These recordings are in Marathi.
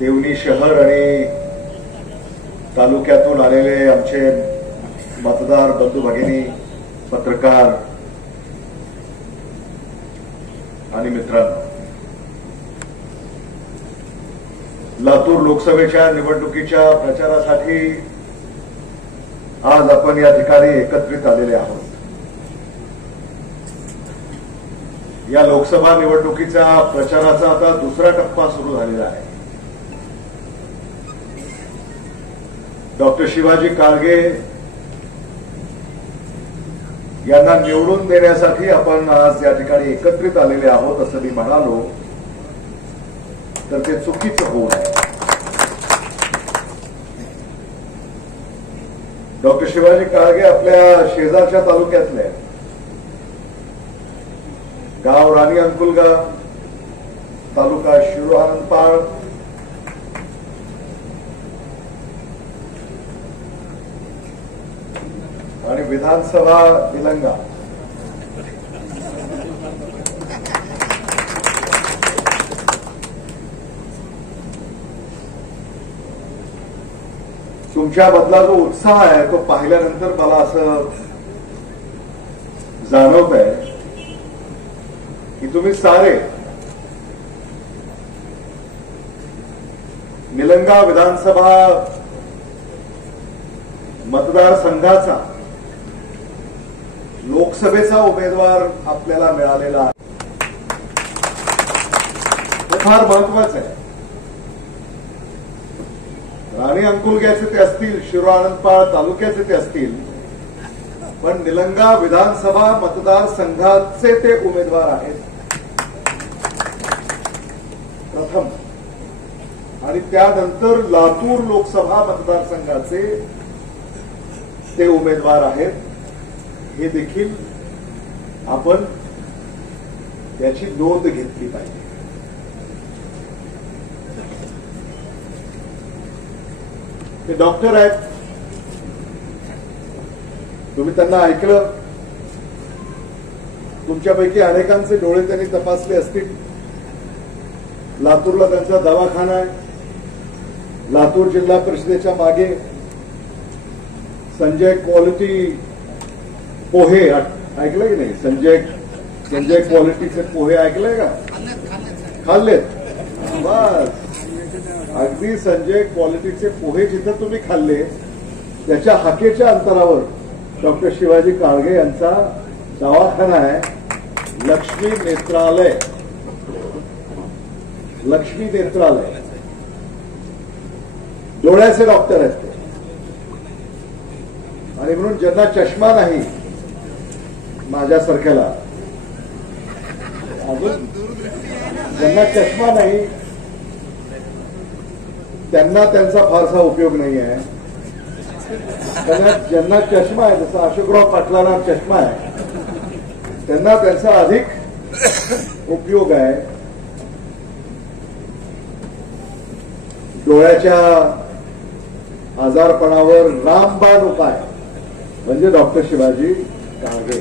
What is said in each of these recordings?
देवणी शहर आणि तालुक्यातून आलेले आमचे मतदार बंधू भगिनी, पत्रकार आणि मित्रांनो, लातूर लोकसभेच्या निवडणुकीच्या प्रचारासाठी आज आपण या ठिकाणी एकत्रित आलेले आहोत. या लोकसभा निवडणुकीचा प्रचाराचा आता दुसरा टप्पा सुरू झालेला आहे. डॉक्टर शिवाजी काळगे यांना निवडून देण्यासाठी आपण आज या ठिकाणी एकत्रित आलेले आहोत असं मी म्हणालो तर ते चुकीचं होऊ नये. डॉक्टर शिवाजी काळगे आपल्या शेजारच्या तालुक्यातले गाव राणी अंकुलगा, तालुका शिरूर आनंदपाळ, आणि विधानसभा निलंगा. तुमच्यामधला जो उत्साह आहे तो पाहिल्यानंतर मला असं जाणवत आहे की तुम्ही सारे निलंगा विधानसभा मतदारसंघाचा लोकसभेचा उमेदवार आपल्याला मिळालेला आहे. हे फार महत्वाचं आहे. राणी अंकुलग्याचे ते असतील, शिरूर आनंदपाळ तालुक्याचे ते असतील, पण निलंगा विधानसभा मतदारसंघाचे ते उमेदवार आहेत प्रथम, आणि त्यानंतर लातूर लोकसभा मतदारसंघाचे ते उमेदवार आहेत. हे देखील आपण त्याची नोंद घेतली पाहिजे. ते डॉक्टर आहेत, तुम्ही त्यांना ऐकलं. तुमच्यापैकी अनेकांचे डोळे त्यांनी तपासले असतील. लातूरला त्यांचा दवाखाना आहे. लातूर जिल्हा परिषदेच्या मागे संजय क्वालिटी पोहे ऐकलं की नाही? संजय क्वालिटीचे पोहे ऐकलंय का? खाल्लेत? बस, अगदी संजय क्वालिटीचे पोहे जिथं तुम्ही खाल्ले त्याच्या हाकेच्या अंतरावर डॉक्टर शिवाजी काळगे यांचा दवाखाना आहे. लक्ष्मी नेत्रालय. लक्ष्मी नेत्रालय. डोळ्याचे डॉक्टर आहेत ते. आणि म्हणून ज्यांना चष्मा नाही, माझ्यासारख्याला, अजून ज्यांना चष्मा नाही त्यांना त्यांचा फारसा उपयोग नाही आहे. ज्यांना चष्मा आहे, जसं अशोकराव पाटलांना चष्मा आहे, त्यांना त्यांचा अधिक उपयोग आहे. डोळ्याच्या आजारपणावर रामबाण उपाय म्हणजे डॉक्टर शिवाजी काळगे.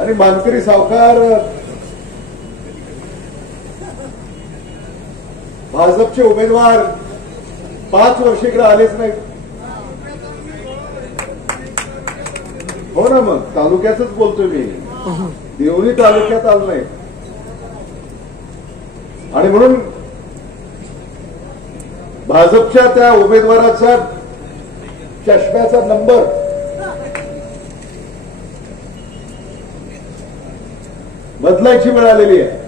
आणि मानकरी सावकार भाजपचे उमेदवार 5 वर्ष इकडे आलेच नाहीत. हो ना, मग तालुक्याच बोलतोय मी. देवणी तालुक्यात आलो नाही. आणि म्हणून भाजपच्या त्या उमेदवाराचा चष्म्याचा नंबर बदलायची वेळ आलेली आहे.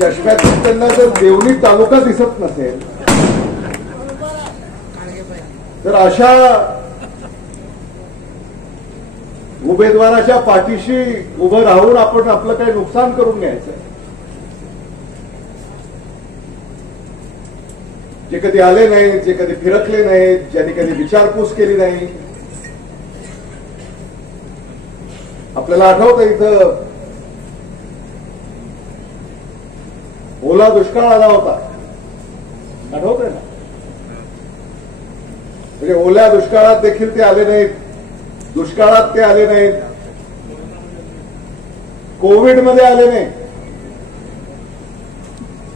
चष्म्यातून त्यांना जर देवणी तालुका दिसत नसेल तर अशा उमेदवाराच्या पाठीशी उभं राहून आपण आपलं काही नुकसान करून घ्यायचं. जे कधी आले नाहीत, जे कधी फिरकले नाहीत, ज्यांनी कधी विचारपूस केली नाही. आपल्याला आठवतं इथं ओला दुष्काळ आला होता, आठवतंय ना? म्हणजे ओल्या दुष्काळात देखील ते आले नाहीत, दुष्काळात ते आले नाहीत, कोविडमध्ये आले नाहीत.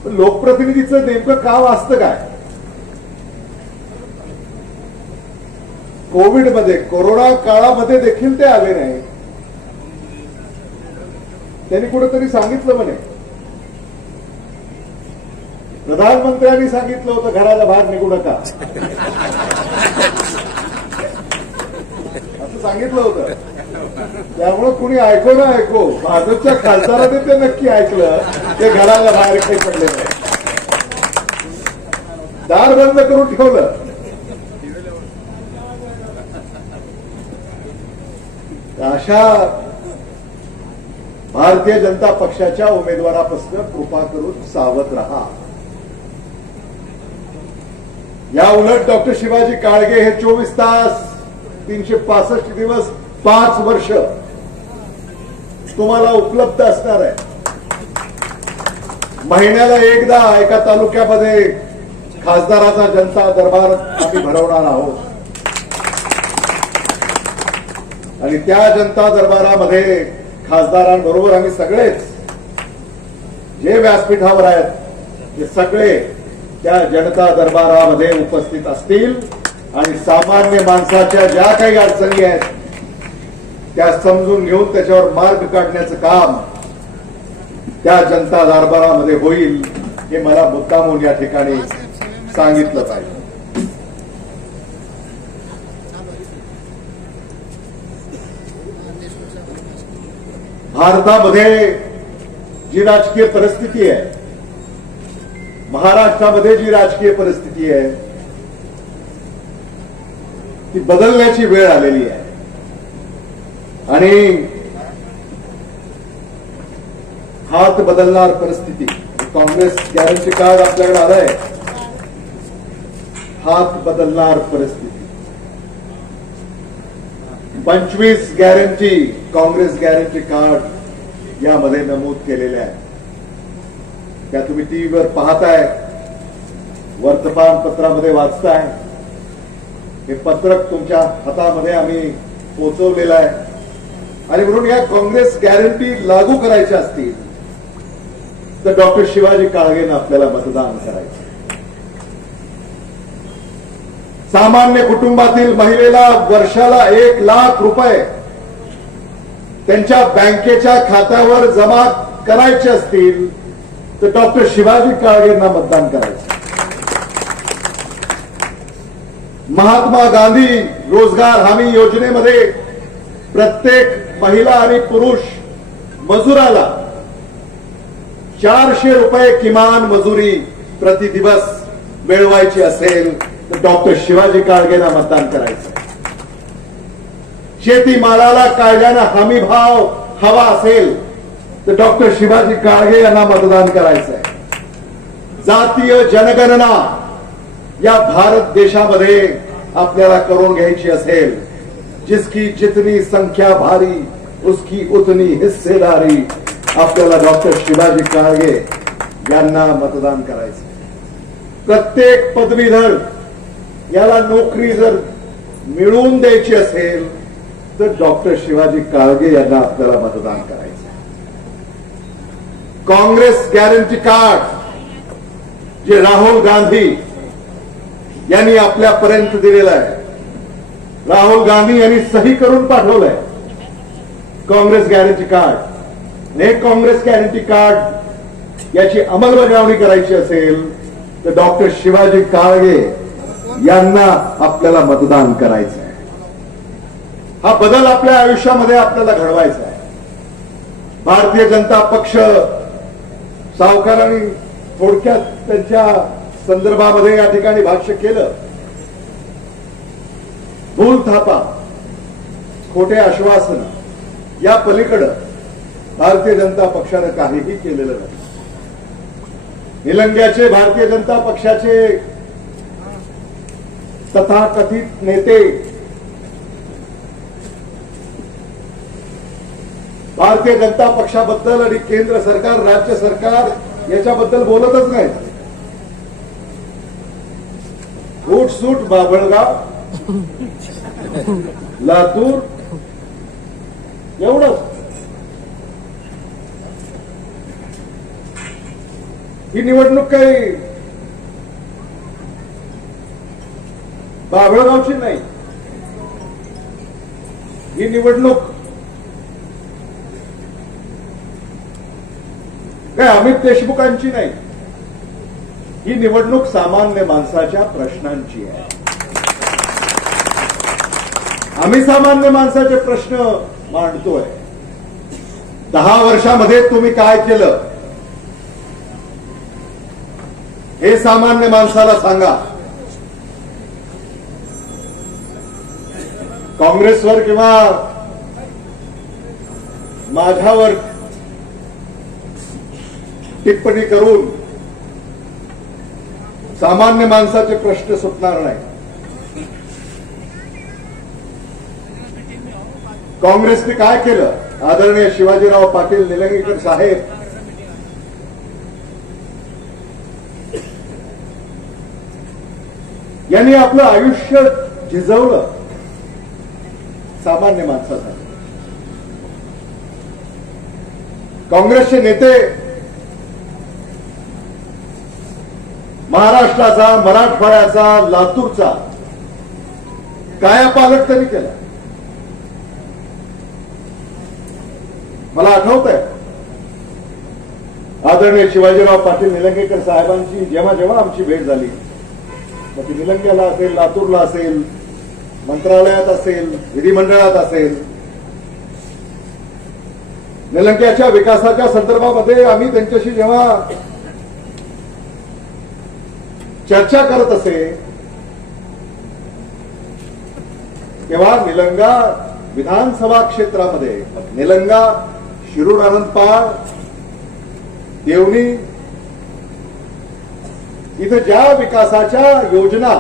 लोकप्रतिनिधीचं नेमकं काम असतं काय? कोविडमध्ये, कोरोना काळामध्ये देखील ते आले नाही. त्यांनी कुठेतरी सांगितलं म्हणे, प्रधानमंत्र्यांनी सांगितलं होतं घराला बाहेर निघू नका, असं सांगितलं होतं. त्यामुळे कुणी ऐको ना ऐको, भाजपच्या खासदाराने ते नक्की ऐकलं, ते घराला बाहेर काही पडले नाही, दार बंद करून ठेवलं. अशा भारतीय जनता पक्षाच्या उमेदवारापासून कृपा करून सावध रहा. या उलट डॉक्टर शिवाजी काळगे हे 24 तास 365 दिवस 5 वर्ष तुम्हाला उपलब्ध असणार आहे. महिन्याला एकदा एका तालुक्यामध्ये खासदाराचा जनता दरबार आम्ही भरवणार आहोत आणि त्या जनता दरबारामध्ये खासदारांबरोबर आम्ही सगळेच जे व्यासपीठावर आहेत ते सगळे त्या जनता दरबारामध्ये उपस्थित असतील आणि सामान्य माणसाच्या ज्या काही अडचणी आहेत त्या समजून घेऊन त्याच्यावर मार्ग काढण्याचं काम त्या जनता दरबारामध्ये होईल, हे मला मुद्दामून या ठिकाणी सांगितलं पाहिजे. भारतामध्ये जी राजकीय परिस्थिती आहे, महाराष्ट्रामध्ये जी राजकीय परिस्थिती आहे, ती बदलण्याची वेळ आलेली आहे. आणि हात बदलणार परिस्थिती, काँग्रेस गॅरंटी कार्ड आपल्याकडे आलंय. हात बदलणार परिस्थिती, 25 गॅरंटी काँग्रेस गॅरंटी कार्ड यामध्ये नमूद केलेल्या आहे. त्या तुम्ही टीव्हीवर पाहताय, वर्तमानपत्रामध्ये वाचताय. हे पत्रक तुमच्या हातामध्ये आम्ही पोहोचवलेलं आहे. आणि म्हणून या काँग्रेस गॅरंटी लागू करायच्या असतील तर डॉक्टर शिवाजी काळगेंना आपल्याला मतदान करायचं. सामान्य कुटुंबातील महिलेला वर्षाला 1 लाख रुपये त्यांच्या बँकेच्या खात्यावर जमा करायचे असतील तर डॉक्टर शिवाजी काळगेंना मतदान करायचं. महात्मा गांधी रोजगार हमी योजनेमध्ये प्रत्येक महिला आणि पुरुष मजुराला 400 रुपये किमान मजुरी प्रति दिवस मिळवायची असेल तर डॉक्टर शिवाजी काळगेंना मतदान करायचं. शेतीमालाला कायद्यानं हमी भाव हवा असेल तर डॉक्टर शिवाजी काळगे यांना मतदान करायचं आहे. जातीय जनगणना या भारत देशामध्ये आपल्याला करून घ्यायची असेल, जिसकी जितनी संख्या भारी उसकी उतनी हिस्सेदारी, आपल्याला डॉक्टर शिवाजी काळगे यांना मतदान करायचं. प्रत्येक पदवीधर याला नोकरी जर मिळवून द्यायची असेल तर डॉक्टर शिवाजी काळगे यांना आपल्याला मतदान करायचं. काँग्रेस गॅरंटी कार्ड जे राहुल गांधी यांनी आपल्यापर्यंत दिलेलं आहे, राहुल गांधी यांनी सही करून पाठवलंय काँग्रेस गॅरंटी कार्ड. हे काँग्रेस गॅरंटी कार्ड याची अंमलबजावणी करायची असेल तर डॉक्टर शिवाजी काळगे यांना आपल्याला मतदान करायचं आहे. हा बदल आपल्या आयुष्यामध्ये आपल्याला घडवायचा आहे. भारतीय जनता पक्ष सावकारांनी थोडक्यात त्यांच्या संदर्भामध्ये या ठिकाणी भाष्य केलं. भूल थापा, खोटे आश्वासन या पलीकडं भारतीय जनता पक्षानं काहीही केलेलं नाही. निलंग्याचे भारतीय जनता पक्षाचे तथाकथित नेते भारतीय जनता पक्षाबद्दल आणि केंद्र सरकार, राज्य सरकार याच्याबद्दल बोलतच नाही. उठसूट बाभळगाव, लातूर एवढंच. ही निवडणूक काही बाभळगावची नाही. ही निवडणूक काय अमित देशमुखांची नाही. ही निवडणूक सामान्य माणसाच्या प्रश्नांची आहे. आम्ही सामान्य माणसाचे प्रश्न मांडतोय. 10 वर्षामध्ये तुम्ही काय केलं हे सामान्य माणसाला सांगा. काँग्रेसवर किंवा माझ्यावर टिप्पणी करून सामान्य माणसाचे प्रश्न सुटणार नाही. काँग्रेसने काय केलं? आदरणीय शिवाजीराव पाटील निलंगेकर साहेब यांनी आपलं आयुष्य झिजवलं सामान्य माणसासाठी. काँग्रेसचे नेते महाराष्ट्राचा, मराठवाड्याचा, लातूरचा कायापालट त्यांनी केला. मला आठवतंय आदरणीय शिवाजीराव पाटील निलंगेकर साहेबांची जेव्हा जेव्हा आमची भेट झाली, मग ती निलंग्याला असेल, लातूरला असेल, मंत्रालयात असेल, विधिमंडळात असेल, निलंग्याच्या विकासाच्या संदर्भामध्ये आम्ही त्यांच्याशी जेव्हा चर्चा करत असे, तेव्हा निलंगा विधानसभा क्षेत्रामध्ये निलंगा, शिरूर, आनंदपाळ, देवणी इथं ज्या विकासाच्या योजना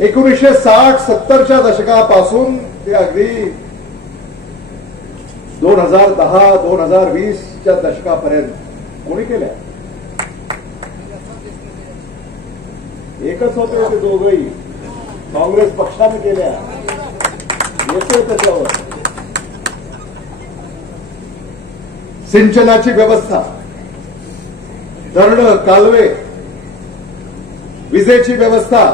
1960-70च्या दशकापासून ते अगदी 2010-2020च्या दशकापर्यंत कोणी केल्या? एकच होते ते दोघंही. काँग्रेस पक्षाने केल्या. येतोय त्याच्यावर सिंचनाची व्यवस्था, धरणं, कालवे, विजेची व्यवस्था,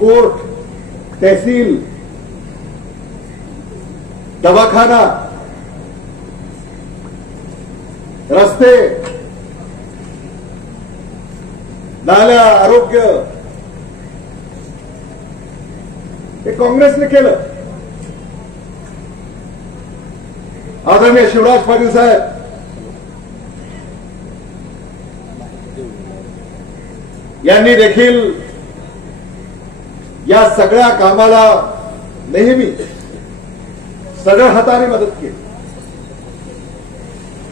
कोर्ट, तहसील, दवाखाना, रस्ते, नाल्या, आरोग्य हे काँग्रेसने केलं. आदरणीय शिवराज पाटील साहेब यांनी देखील या सगळ्या कामाला नेहमी सगळ्या हाताने मदत केली.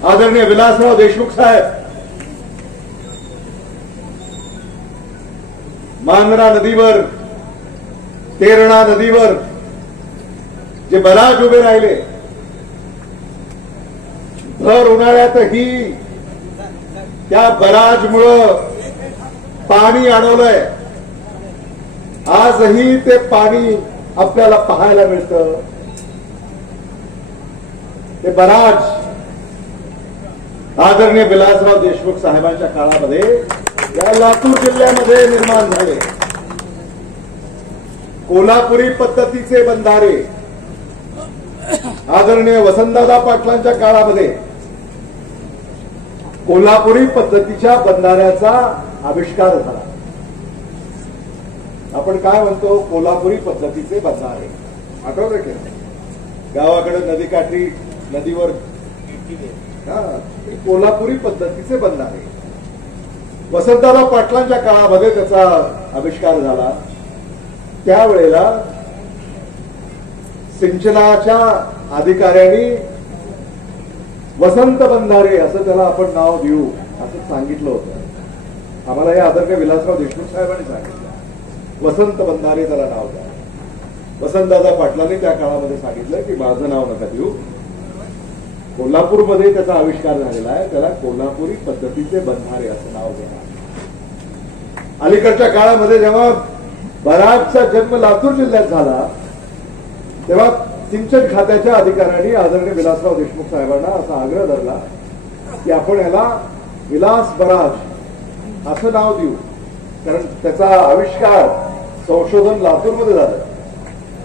आदरणीय विलासराव देशमुख साहेब मांजरा नदीवर, तेरणा नदीवर जे बराज उभे राहिले, भर उन्हाळ्यातही त्या बराजमुळं पाणी अडवलंय. आजही ते पाणी आपल्याला पाहायला मिळतं. ते बराज आदरणीय विलासराव देशमुख साहेबांच्या काळामध्ये या लातूर जिल्ह्यामध्ये निर्माण झाले. कोल्हापुरी पद्धतीचे बंधारे आदरणीय वसंतदादा पाटलांच्या काळामध्ये कोल्हापुरी पद्धतीच्या बंधाऱ्याचा आविष्कार झाला. आपण काय म्हणतो? कोल्हापुरी पद्धतीचे बंधारे. आठवतं की गावाकडे नदीकाठी नदीवर कोल्हापुरी पद्धतीचे बंधारे. वसंतदादा पाटलांच्या काळामध्ये त्याचा आविष्कार झाला. त्यावेळेला सिंचनाच्या अधिकाऱ्यांनी वसंत बंधारे असं त्याला आपण नाव देऊ असं सांगितलं होतं. आम्हाला हे आदरणीय विलासराव देशमुख साहेबांनी सांगितलं वसंत बंधारे त्याला नाव द्या. वसंतदादा पाटलांनी त्या काळामध्ये सांगितलं की माझं नाव नका देऊ, कोल्हापूरमध्ये त्याचा आविष्कार झालेला आहे, त्याला कोल्हापुरी पद्धतीचे बंधारे असं नाव द्या. अलीकडच्या काळामध्ये जेव्हा बराचसा जन्म लातूर जिल्ह्यात झाला तेव्हा सिंचन खात्याच्या अधिकाऱ्यांनी आदरणीय विलासराव देशमुख साहेबांना असा आग्रह धरला की आपण याला विलास बराज असं नाव देऊ, कारण त्याचा आविष्कार संशोधन लातूरमध्ये झालं.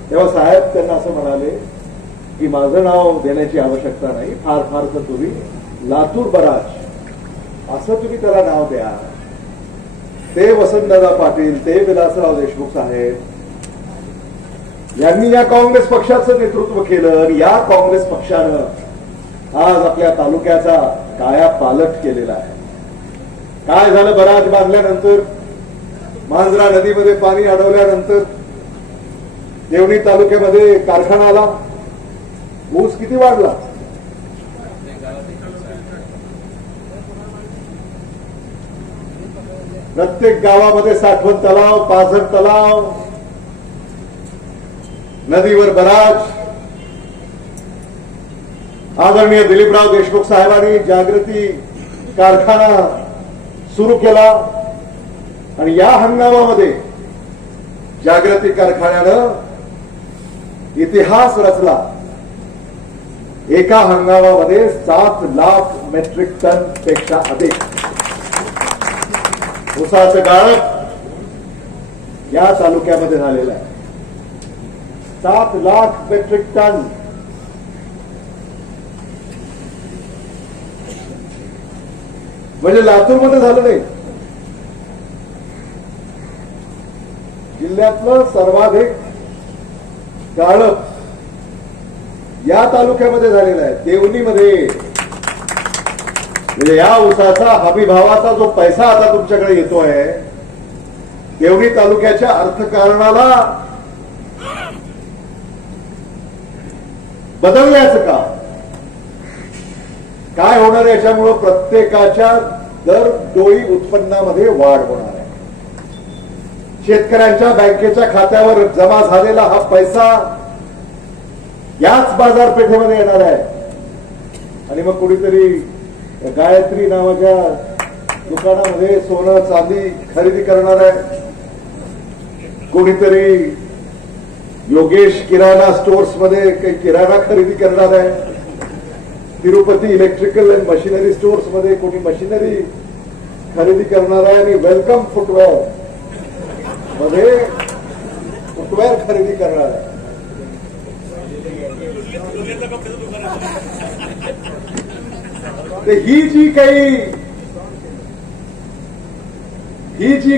तेव्हा साहेब त्यांना असं म्हणाले की माझं नाव देण्याची आवश्यकता नाही, फार फार तर तुम्ही लातूर बराज असं तुम्ही त्याला नाव द्या. ते वसंतदादा पाटील, ते विलासराव देशमुख साहेब यांनी या काँग्रेस पक्षाचं नेतृत्व केलं आणि या काँग्रेस पक्षानं आज आपल्या तालुक्याचा कायापालट केलेला आहे. काय झालं, बराज बांधल्यानंतर, मांजरा नदीमध्ये पाणी अडवल्यानंतर देवणी तालुक्यामध्ये कारखाना आला, ऊस किती वाढला. प्रत्येक गावामध्ये साठवण तलाव, पाझर तलाव, नदीवर बराज. आदरणीय दिलीपराव देशमुख साहेबांनी जागृती कारखाना सुरू केला आणि या हंगामामध्ये जागृती कारखान्यानं इतिहास रचला. एका हंगामामध्ये 7 लाख मेट्रिक टन पेक्षा अधिक ऊसाचं गाळप या तालुक्यामध्ये झालेलं आहे. 7 लाख मेट्रिक टन. म्हणजे लातूरमध्ये झालं नाही, जिल्ह्यातलं सर्वाधिक गाळप या तालुक्यामध्ये झालेला आहे, देवणीमध्ये. म्हणजे या ऊसाचा हमीभावाचा जो पैसा आता तुमच्याकडे येतोय, देवणी तालुक्याच्या अर्थकारणाला बदलण्याचं का काय होणार आहे, याच्यामुळं प्रत्येकाच्या दर डोळी उत्पन्नामध्ये वाढ होणार आहे. शेतकऱ्यांच्या बँकेच्या खात्यावर जमा झालेला हा पैसा याच बाजारपेठेमध्ये येणार आहे आणि मग कुणीतरी गायत्री नावाच्या दुकानामध्ये सोनं चांदी खरेदी करणार आहे, कोणीतरी योगेश किराणा स्टोर्स मध्ये काही किराणा खरेदी करणार आहे, Tirupati electrical and machinery stores मध्ये कोणी मशिनरी खरेदी करणार आहे आणि वेलकम फुटवेअर मध्ये फुटवेअर खरेदी करणार आहे. तर ही जी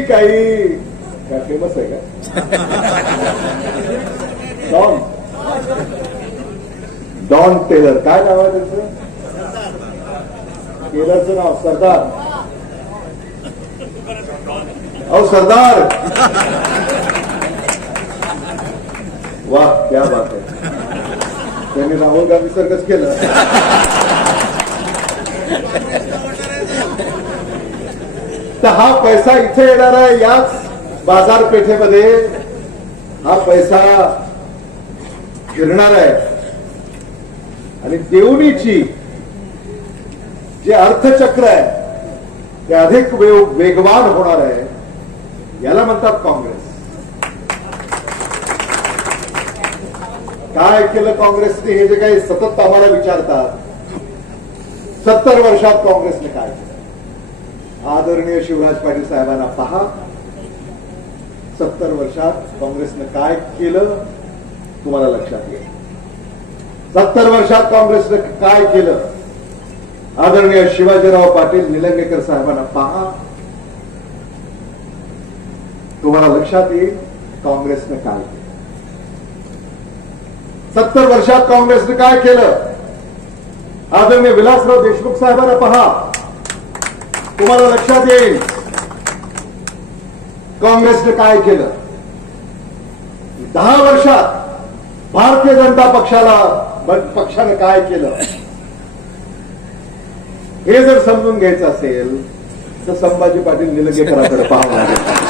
काही काय फेमस आहे का, डॉन टेलर, काय नाव आहे त्याचं, टेलरचं नाव सरदार. अहो सरदार, वाह क्या बात आहे. त्यांनी राहुल गांधी सारखंच केलं. तर हा पैसा इथे येणार आहे, याच बाजारपेठेमध्ये हा पैसा फिरणार आहे आणि देवणीची जे अर्थचक्र आहे ते अधिक वेगवान होणार आहे. याला म्हणतात काँग्रेस. काय केलं काँग्रेसने, हे जे काही सतत आम्हाला विचारतात, 70 वर्षात काँग्रेसने काय केलं. आदरणीय शिवराज पाटील साहेबांना पहा, 70 वर्षात काँग्रेसने काय केलं तुम्हाला लक्षात येईल. 70 वर्षात काँग्रेसने काय केलं, आदरणीय शिवाजीराव पाटील निलंगेकर साहेबांना पहा, तुम्हाला लक्षात येईल काँग्रेसने काय केलं. 70 वर्षात काँग्रेसने काय केलं, आदरणीय विलासराव देशमुख साहेबांना पहा, तुम्हाला लक्षात येईल काँग्रेसने काय केलं. 10 वर्षात भारतीय जनता पक्षानं काय केलं, हे जर समजून घ्यायचं असेल तर संभाजी पाटील निलंगेकरांकडे पाहावं लागेल.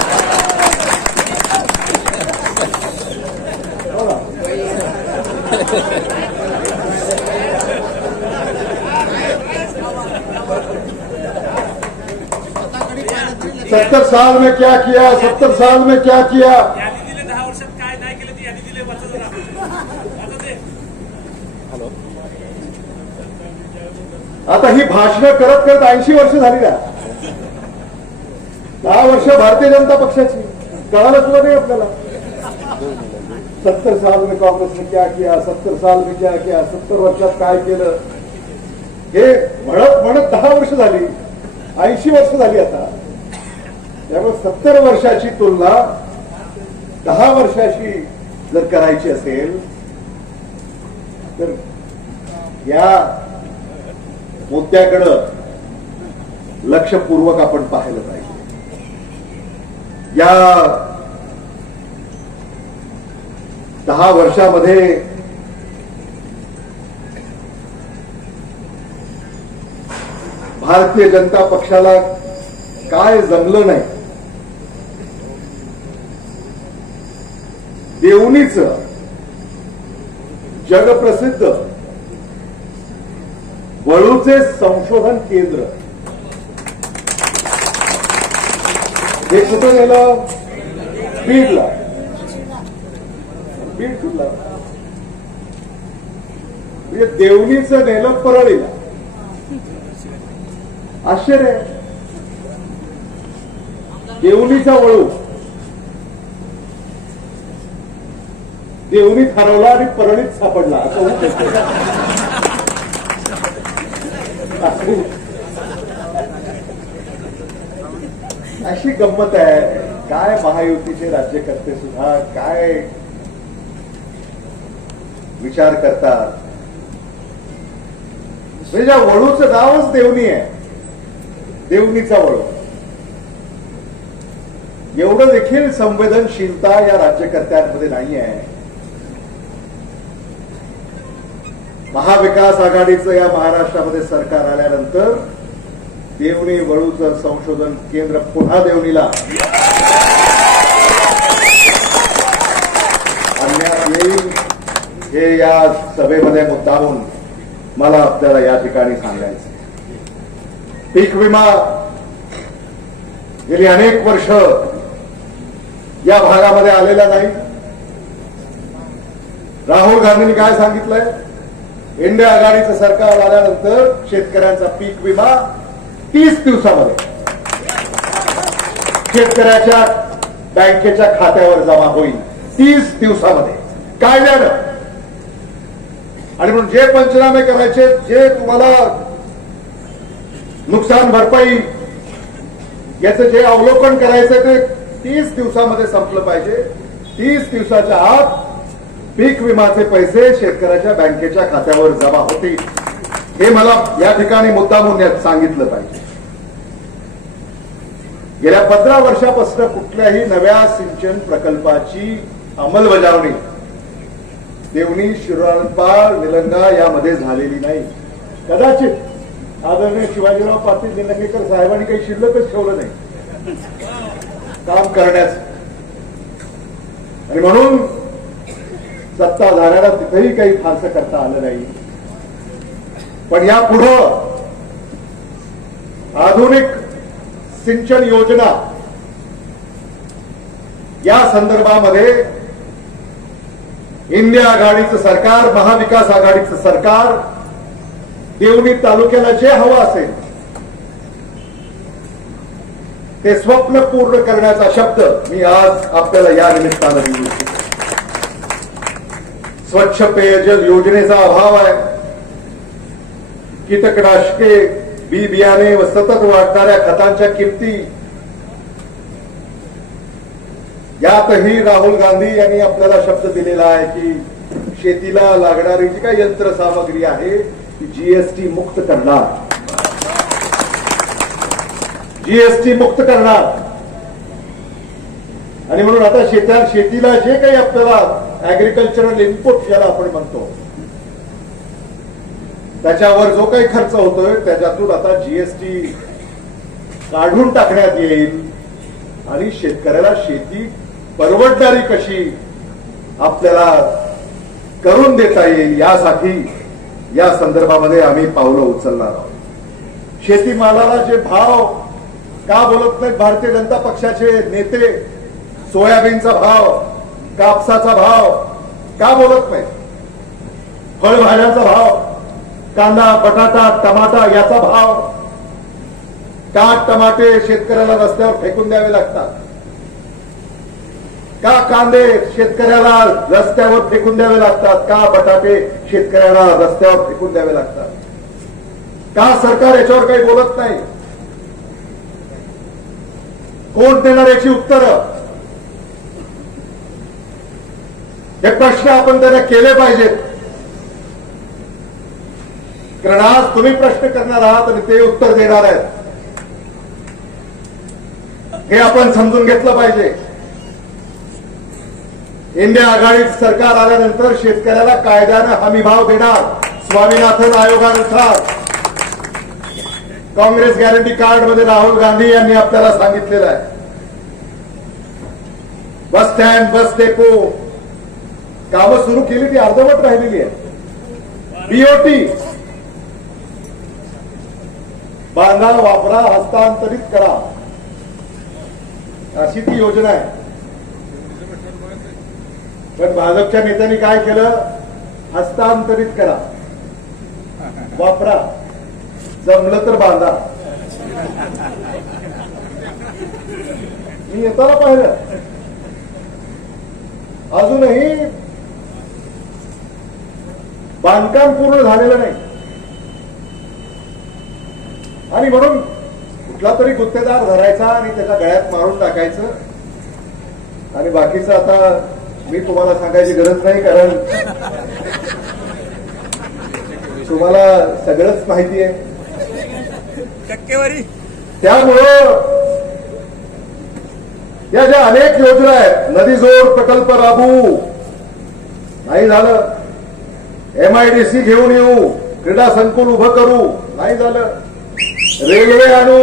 70 साल में क्या किया, 70 साल में क्या किया. आता ही भाषणं करत करत 80 वर्ष झाली ना. 10 वर्ष भारतीय जनता पक्षाची कळालं सुद्धा नाही आपल्याला. 70 साल में कांग्रेस ने क्या किया, 70 साल में क्या किया, 70 वर्षात काय केलं, हे म्हणत म्हणत 10 वर्ष झाली, 80 वर्ष झाली आता. त्यामुळे 70 वर्षाची तुलना 10 वर्षाशी जर करायची असेल तर या मुद्द्याकडं लक्षपूर्वक आपण पाहिलं पाहिजे. या 10 वर्षामध्ये भारतीय जनता पक्षाला काय जमलं नाही. देवणीचं जगप्रसिद्ध वळूचे संशोधन केंद्र हे कुठं गेलं? बीडला. बीडला म्हणजे देवणीचं नेलं परळीला. आश्चर्य. देवणीचा वळू देवणीत हरवला आणि परळीत सापडला असं अशी गंमत आहे. काय महायुतीचे राज्यकर्ते सुद्धा काय विचार करतात. म्हणजे ज्या वळूचं नावच देवणी आहे, देवणीचा वळू. एवढं देखील संवेदनशीलता या राज्यकर्त्यांमध्ये नाही आहे. महाविकास आघाडीचं या महाराष्ट्रामध्ये सरकार आल्यानंतर देवणी वळूचं संशोधन केंद्र पुन्हा देवणीला आणण्यात येईल हे या सभेमध्ये मुद्दामून मला आपल्याला या ठिकाणी सांगायचं. पीक विमा गेली अनेक वर्ष या भागामध्ये आलेला नाही. राहुल गांधींनी काय सांगितलंय? इंडिया आघाडीचं सरकार आल्यानंतर शेतकऱ्यांचा पीक विमा 30 दिवसामध्ये शेतकऱ्याच्या बँकेच्या खात्यावर जमा होईल. 30 दिवसामध्ये कायद्यानं. आणि म्हणून जे पंचनामे करायचे, जे तुम्हाला नुकसान भरपाई याचं जे अवलोकन करायचं ते 30 दिवसामध्ये संपलं पाहिजे. 30 दिवसाच्या आत पीक विमाचे पैसे शेतकऱ्याच्या बँकेच्या खात्यावर जमा होतील हे मला या ठिकाणी मुद्दामून सांगितलं पाहिजे. गेल्या 15 वर्षापासून कुठल्याही नव्या सिंचन प्रकल्पाची अंमलबजावणी देवणी, शिरोळपार, निलंगा यामध्ये झालेली नाही. कदाचित आदरणीय शिवाजीराव पाटील निलंगेकर साहेबांनी काही शिल्लकच ठेवलं नाही काम करण्याचं. आणि म्हणून सत्ताधाऱ्याला तिथेही काही फारसं करता आलं नाही. पण यापुढं आधुनिक सिंचन योजना या संदर्भामध्ये इंडिया आघाडीचं सरकार, महाविकास आघाडीचं सरकार देवणी तालुक्याला जे हवं असेल ते स्वप्न पूर्ण करण्याचा शब्द मी आज आपल्याला या निमित्तानं देऊ इच्छितो. स्वच्छ पेयजल योजनेचा अभाव आहे. कीटकनाशके, बी बियाणे व सतत वाढणाऱ्या खतांच्या किमती यातही राहुल गांधी यांनी आपल्याला शब्द दिलेला आहे की शेतीला लागणारी जी काही यंत्रसामग्री आहे ती जीएसटी मुक्त करणार. जीएसटी मुक्त करणार. आणि म्हणून आता शेतीला जे काही आपल्याला ऍग्रिकल्चरल इनपुट ज्याला आपण म्हणतो त्याच्यावर जो काही खर्च होतोय त्याच्यातून आता जीएसटी काढून टाकण्यात येईल आणि शेतकऱ्याला शेती परवडणारी कशी आपल्याला करून देता येईल यासाठी या संदर्भामध्ये आम्ही पावलं उचलणार आहोत. शेतीमालाला जे भाव का बोलत नाहीत भारतीय जनता पक्षाचे नेते? सोयाबीनचा भाव, कापसाचा भाव का बोलत नाही? फळभाज्यांचा भाव, कांदा, बटाटा, टमाटा याचा भाव, का टमाटे शेतकऱ्याला रस्त्यावर फेकून द्यावे लागतात, का कांदे शेतकऱ्याला रस्त्यावर फेकून द्यावे लागतात, का बटाटे शेतकऱ्याला रस्त्यावर फेकून द्यावे लागतात, का सरकार याच्यावर काही बोलत नाही, कोण देणार याची उत्तरं? हे प्रश्न आपण त्यांना केले पाहिजेत. कारण आज तुम्ही प्रश्न करणार आहात आणि ते उत्तर देणार आहेत, हे आपण समजून घेतलं पाहिजे. इंडिया आघाडीचं सरकार आल्यानंतर शेतकऱ्याला कायद्यानं हमीभाव देणार, स्वामीनाथन आयोगानुसार. काँग्रेस गॅरंटी कार्ड मध्ये राहुल गांधी यांनी आपल्याला सांगितलेलं आहे. बस स्टँड, बस डेपो कामं सुरू केली, ती अर्धवट राहिलेली आहे. बीओटी बांधा, वापरा, हस्तांतरित करा, अशी ती योजना आहे. पण भाजपच्या नेत्यांनी काय केलं? हस्तांतरित करा, वापरा, जमलं तर बांधा. मी येताना पाहिलं, अजूनही बांधकाम पूर्ण झालेलं नाही. आणि म्हणून कुठला तरी गुत्तेदार धरायचा आणि त्याच्या गळ्यात मारून टाकायचं. आणि बाकीचं आता मी तुम्हाला सांगायची गरज नाही, कारण तुम्हाला सगळंच माहिती आहे. त्यामुळं या ज्या अनेक योजना आहेत, नदी जोड प्रकल्प राबवू, नाही झालं. MIDC घेऊन येऊ, क्रीडा संकुल उभं करू, नाही झालं. रेल्वे आणू,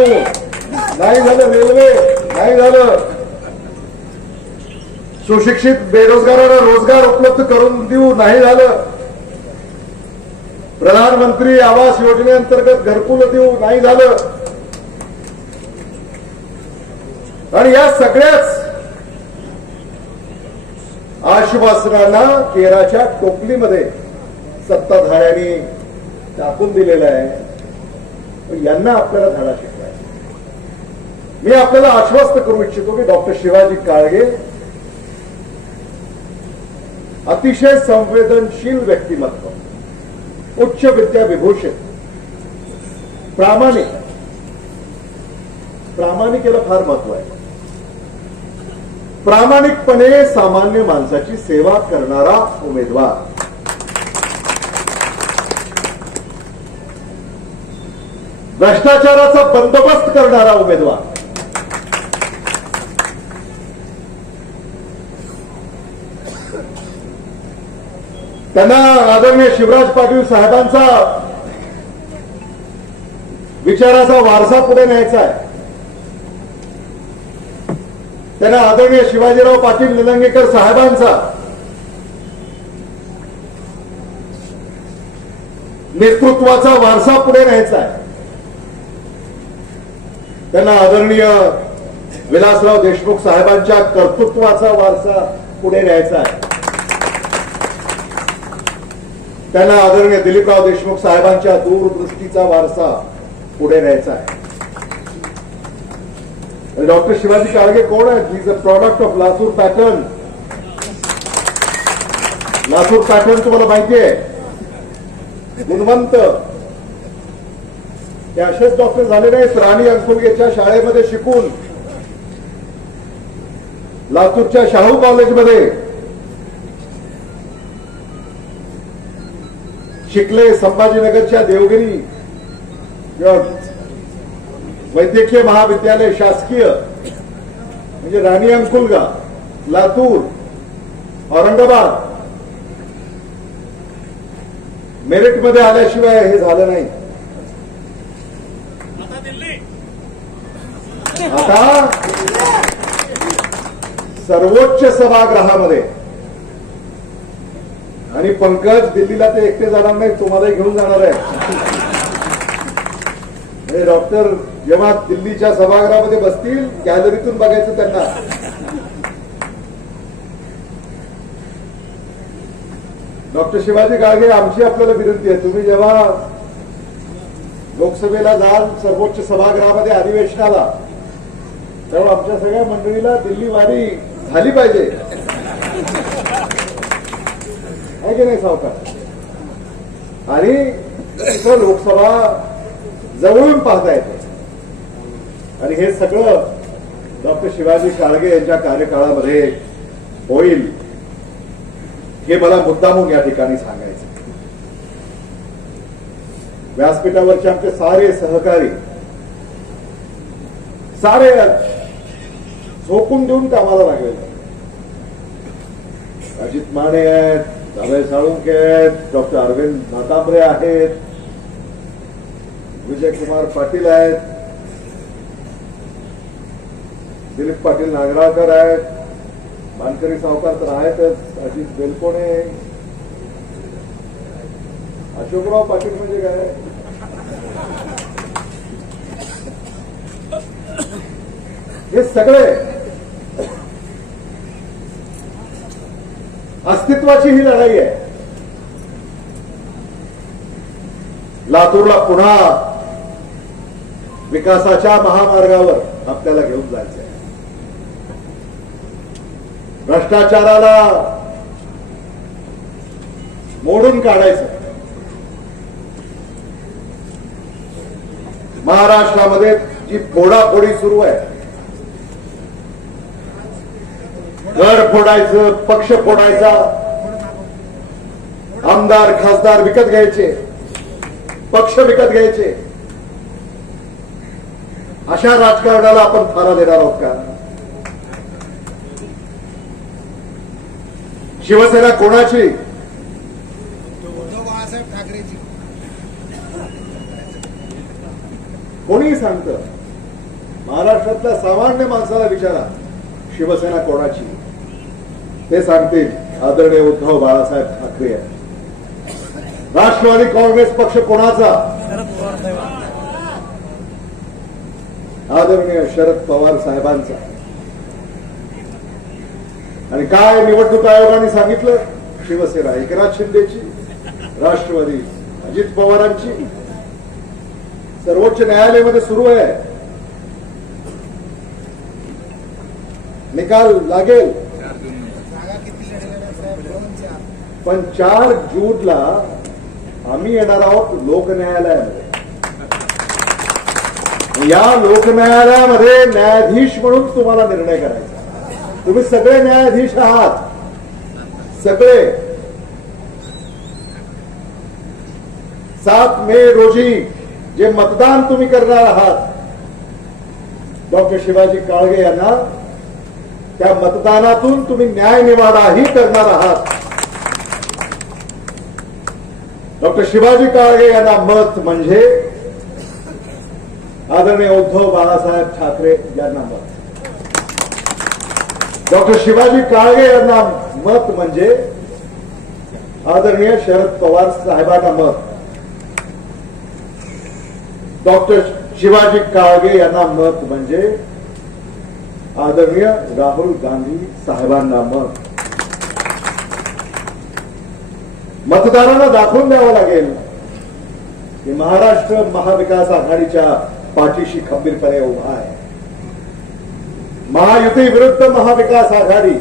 नाही झालं. रेल्वे नाही झालं. सुशिक्षित बेरोजगारांना रोजगार उपलब्ध करून देऊ, नाही झालं. प्रधानमंत्री आवास योजनेअंतर्गत घरकुल देऊ, नाही झालं. आणि या सगळ्याच आश्वासनांना केराच्या टोपलीमध्ये सत्ताधाऱ्यांनी टाकून दिलेलं आहे. यांना आपल्याला धडा शिकवायचा. मी आपल्याला आश्वस्त करू इच्छितो की डॉक्टर शिवाजी काळगे अतिशय संवेदनशील व्यक्तिमत्व, उच्च विद्या विभूषित, प्रामाणिकेला फार महत्व आहे. प्रामाणिकपणे सामान्य माणसाची सेवा करणारा उमेदवार, भ्रष्टाचाराचा बंदोबस्त करणारा उमेदवार, त्यांना आदरणीय शिवराज पाटील साहेबांचा विचाराचा वारसा पुढे न्यायचा आहे. त्यांना आदरणीय शिवाजीराव पाटील निलंगेकर साहेबांचा नेतृत्वाचा वारसा पुढे न्यायचा आहे. त्यांना आदरणीय विलासराव देशमुख साहेबांच्या कर्तृत्वाचा वारसा पुढे न्यायचा आहे. त्यांना आदरणीय दिलीपराव देशमुख साहेबांच्या दूरदृष्टीचा वारसा पुढे न्यायचा आहे. डॉक्टर शिवाजी काळगे कोण आहेत? He is a product of Lasur pattern. Lasur pattern तुम्हाला माहिती आहे, गुणवंत. ते असेच डॉक्टर झाले नाहीत. राणी अंकुलगेच्या शाळेमध्ये शिकून, लातूरच्या शाहू कॉलेजमध्ये शिकले, संभाजीनगरच्या देवगिरी वैद्यकीय महाविद्यालय शासकीय, म्हणजे राणी अंकुलगा, लातूर, औरंगाबाद, मेरिटमध्ये आल्याशिवाय हे झालं नाही. आता सर्वोच्च सभागृहामध्ये, आणि पंकज दिल्लीला ते एकटे जाणार नाही, तुम्हालाही घेऊन जाणार आहे. हे डॉक्टर जेव्हा दिल्लीच्या सभागृहामध्ये बसतील, गॅलरीतून बघायचं त्यांना. डॉक्टर शिवाजी काळगे, आमची आपल्याला विनंती आहे, तुम्ही जेव्हा लोकसभेला जाल, सर्वोच्च सभागृहामध्ये अधिवेशनाला, तेव्हा आमच्या सगळ्या मंडळीला दिल्ली वारी झाली पाहिजे, आहे की नाही सावकार? आणि इथं लोकसभा जवळून पाहता येते. आणि हे सगळं डॉक्टर शिवाजी काळगे यांच्या कार्यकाळामध्ये होईल, हे मला मुद्दामून या ठिकाणी सांगायचं. व्यासपीठावरचे आमचे सारे सहकारी सारे झोकून देऊन कामाला लागलेले. अजित माने आहेत, अभय साळुंखे आहेत, डॉक्टर अरविंद नातांबरे आहेत, विजयकुमार पाटील आहेत, दिलीप पाटील नागराळकर आहेत, मानकरी सावकार तर आहेतच, अजित बेलकोणे, अशोकराव पाटील म्हणजे काय, हे सगळे अस्तित्वाची ही लढाई आहे. लातूरला पुन्हा विकासाच्या महामार्गावर आपल्याला घेऊन जायचंय. भ्रष्टाचाराला मोडून काढायचं. महाराष्ट्रामध्ये जी फोडाफोडी सुरू आहे, घर फोडायचं, पक्ष फोडायचा, आमदार खासदार विकत घ्यायचे, पक्ष विकत घ्यायचे, अशा राजकारणाला आपण थारा देणार आहोत का? शिवसेना कोणाची? बाळासाहेब ठाकरेची. कोणीही सांगतं, महाराष्ट्रातल्या सामान्य माणसाला विचारा शिवसेना कोणाची, ते सांगतील आदरणीय उद्धव बाळासाहेब ठाकरे. राष्ट्रवादी काँग्रेस पक्ष कोणाचा? आदरणीय शरद पवार साहेबांचा. आणि काय निवडणूक आयोगाने सांगितलं? शिवसेना एकनाथ शिंदेची, राष्ट्रवादी अजित पवारांची. सर्वोच्च न्यायालयामध्ये सुरू आहे, निकाल लागेल. पण 4 जूनला आम्ही येणार आहोत लोक न्यायालयामध्ये. या लोक न्यायालयामध्ये न्यायाधीश म्हणून तुम्हाला निर्णय करायचा. तुम्ही सगळे न्यायाधीश आहात, सगळे. 7 मे रोजी जे मतदान तुम्ही करणार आहात, डॉक्टर शिवाजी काळगे यांना, त्या मतदानातून तुम्ही न्यायनिवाडाही करणार आहात. डॉक्टर शिवाजी काळगे यांना मत म्हणजे आदरणीय उद्धव बाळासाहेब ठाकरे यांना मत. डॉक्टर शिवाजी काळगे यांना मत म्हणजे आदरणीय शरद पवार साहेबांना मत. डॉक्टर शिवाजी काळगे यांना मत म्हणजे आदरणीय राहुल गांधी साहेबांना मत. मतदारांना दाखवून द्यावं लागेल की महाराष्ट्र महाविकास आघाडीच्या पाठीशी खंबीरपणे उभा आहे. महायुती विरुद्ध महाविकास आघाडी.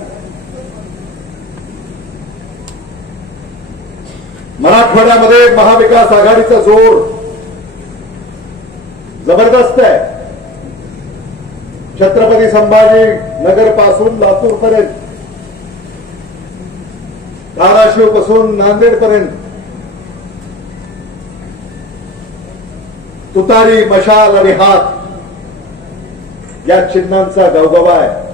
मराठवाड्यामध्ये महाविकास आघाडीचा जोर जबरदस्त आहे. छत्रपती संभाजी नगर पासून लातूर पर्यंत, धाराशिव पासून नांदेड पर्यंत तुतारी, मशाल आणि हात या चिन्हांचा गवगवा आहे.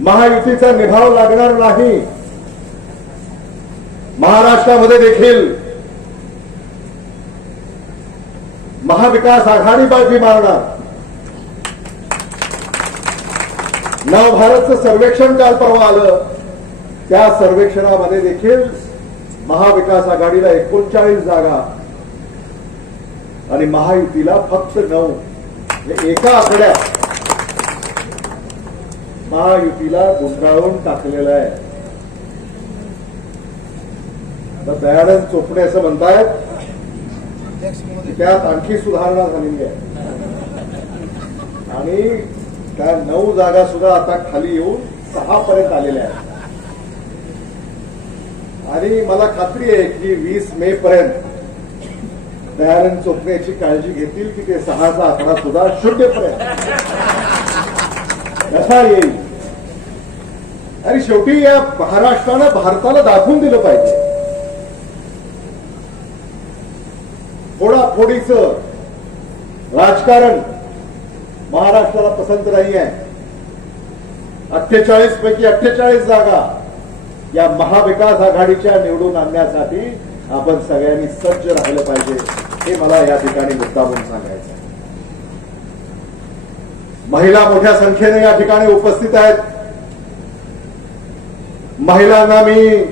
महायुतीचा निभाव लागणार नाही. महाराष्ट्रामध्ये देखील महाविकास आघाडी बाजी मारणार. नवभारतचं सर्वेक्षण काल परवा आलं, त्या सर्वेक्षणामध्ये देखील महाविकास आघाडीला 39 जागा आणि महायुतीला फक्त 9. एका आकड्यात महायुतीला गुंडाळून टाकलेलं आहे. तर दयानंद चोपडे असं म्हणतायत की त्यात आणखी सुधारणा झालेली आहे आणि त्या 9 जागा सुद्धा आता खाली येऊन 6 पर्यंत आलेल्या आहेत. आणि मला खात्री आहे की 20 मे पर्यंत दयानंद चोपडे याची काळजी घेतील की ते 6चा आकडा सुद्धा 0 पर्यंत कसा येईल. आणि शेवटी या महाराष्ट्रानं भारताला दाखवून दिलं पाहिजे फोडाफोडीचं राजकारण महाराष्ट्राला पसंत नाही आहे. 48 पैकी 48 जागा या महाविकास आघाडीच्या निवडून आणण्यासाठी आपण सगळ्यांनी सज्ज राहिलं पाहिजे, हे मला या ठिकाणी मुद्दामून सांगायचं आहे. महिला मोठ्या संख्येने या ठिकाणी उपस्थित आहेत. महिलांना मी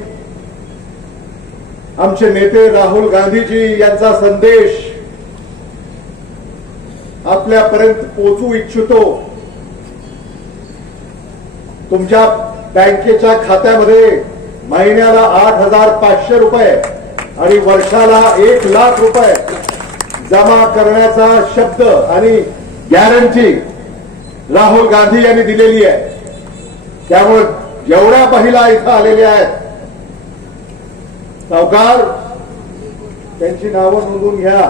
आमचे नेते राहुल गांधीजी यांचा संदेश आपल्यापर्यंत पोहोचवू इच्छितो. तुमच्या बँकेच्या खात्यामध्ये महिन्याला 8,500 रुपये आणि वर्षाला 1,00,000 रुपये जमा करण्याचा शब्द आणि गॅरंटी राहुल गांधी यांनी दिलेली आहे. त्यामुळे जेवढ्या महिला इथं आलेल्या आहेत सावकार त्यांची नावं नोंदवून घ्या.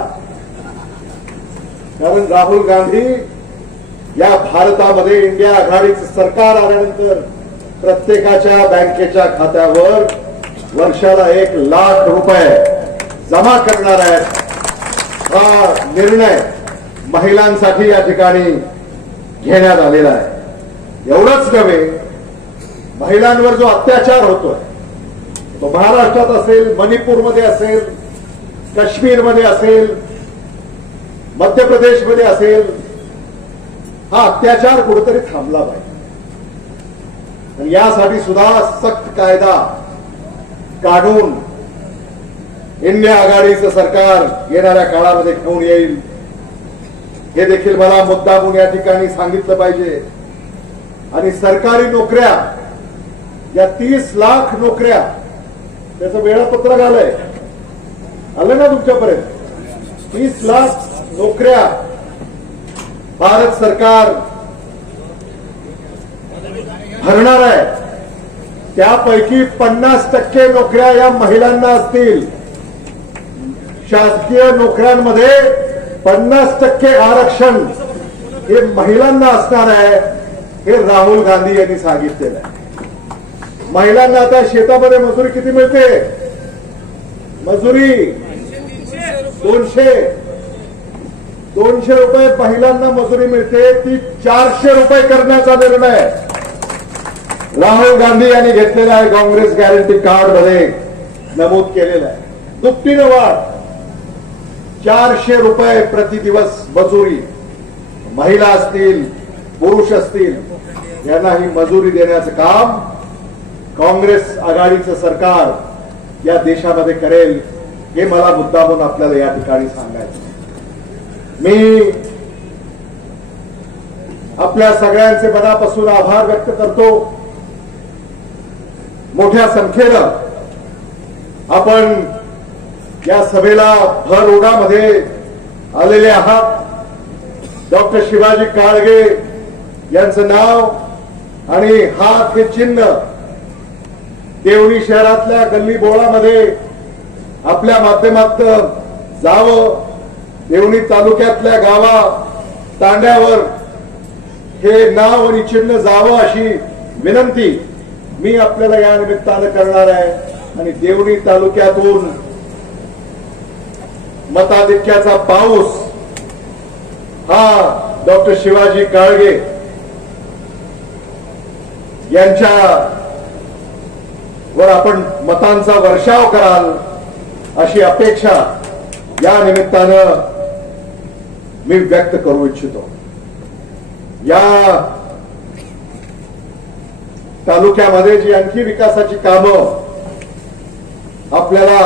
कारण राहुल गांधी या भारतामध्ये इंडिया आघाडीचं सरकार आल्यानंतर प्रत्येकाच्या बँकेच्या खात्यावर वर्षाला 1,00,000 रुपये जमा करणार आहेत. हा निर्णय महिलांसाठी या ठिकाणी घेण्यात आलेला आहे. एवढंच नव्हे, महिलांवर जो अत्याचार होतोय तो महाराष्ट्रात असेल, मणिपूरमध्ये असेल, काश्मीरमध्ये असेल, मध्य प्रदेशमध्ये असेल, हा अत्याचार कुठेतरी थांबला पाहिजे. आणि यासाठी सुद्धा सक्त कायदा काढून इंडिया आघाडीचं सरकार येणाऱ्या काळामध्ये घेऊन येईल, हे देखील मला मुद्दामून या ठिकाणी सांगितलं पाहिजे. आणि सरकारी नोकऱ्या, या 30 लाख नोकऱ्या, त्याचं वेळापत्रक आलंय, आलं ना तुमच्यापर्यंत. 30 लाख नोकऱ्या भारत सरकार भरणार आहे. त्यापैकी 50% नोकऱ्या या महिलांना असतील. शासकीय नोकऱ्यांमध्ये 50% आरक्षण हे महिलांना असणार आहे, हे राहुल गांधी यांनी सांगितलेलं आहे. महिलांना आता शेतामध्ये मजुरी किती मिळते? मजुरी 200 रुपये महिलांना मजुरी मिळते, ती 400 रुपये करण्याचा निर्णय राहुल गांधी यांनी घेतलेला आहे. काँग्रेस गॅरंटी कार्ड मध्ये नमूद केलेलं आहे. दुपटीनं वाढ, 400 रुपये प्रति दिवस मजुरी. महिला असतील, पुरुष असतील, यांना ही मजुरी देण्याचं काम काँग्रेस आघाडीचं सरकार या देशामध्ये करेल, हे मला मुद्दामून आपल्याला या ठिकाणी सांगायचं. मी आपल्या सगळ्यांचे मनापासून आभार व्यक्त करतो. मोठ्या संख्येनं आपण या सभेला भर ओढामध्ये आलेले आहात. डॉक्टर शिवाजी काळगे यांचं नाव आणि हात हे चिन्ह देवणी शहरातल्या गल्ली बोळामध्ये आपल्या माध्यमातून जावं. देवणी तालुक्यातल्या गावा तांड्यावर हे नाव आणि चिन्ह जावं अशी विनंती मी आपल्याला या निमित्तानं करणार आहे. आणि देवणी तालुक्यातून मताधिक्याचा पाऊस हा डॉक्टर शिवाजी काळगे यांच्या वर आपण मतांचा वर्षाव कराल अशी अपेक्षा या निमित्तानं मी व्यक्त करू इच्छितो. या तालुक्यामध्ये जी आणखी विकासाची कामं आपल्याला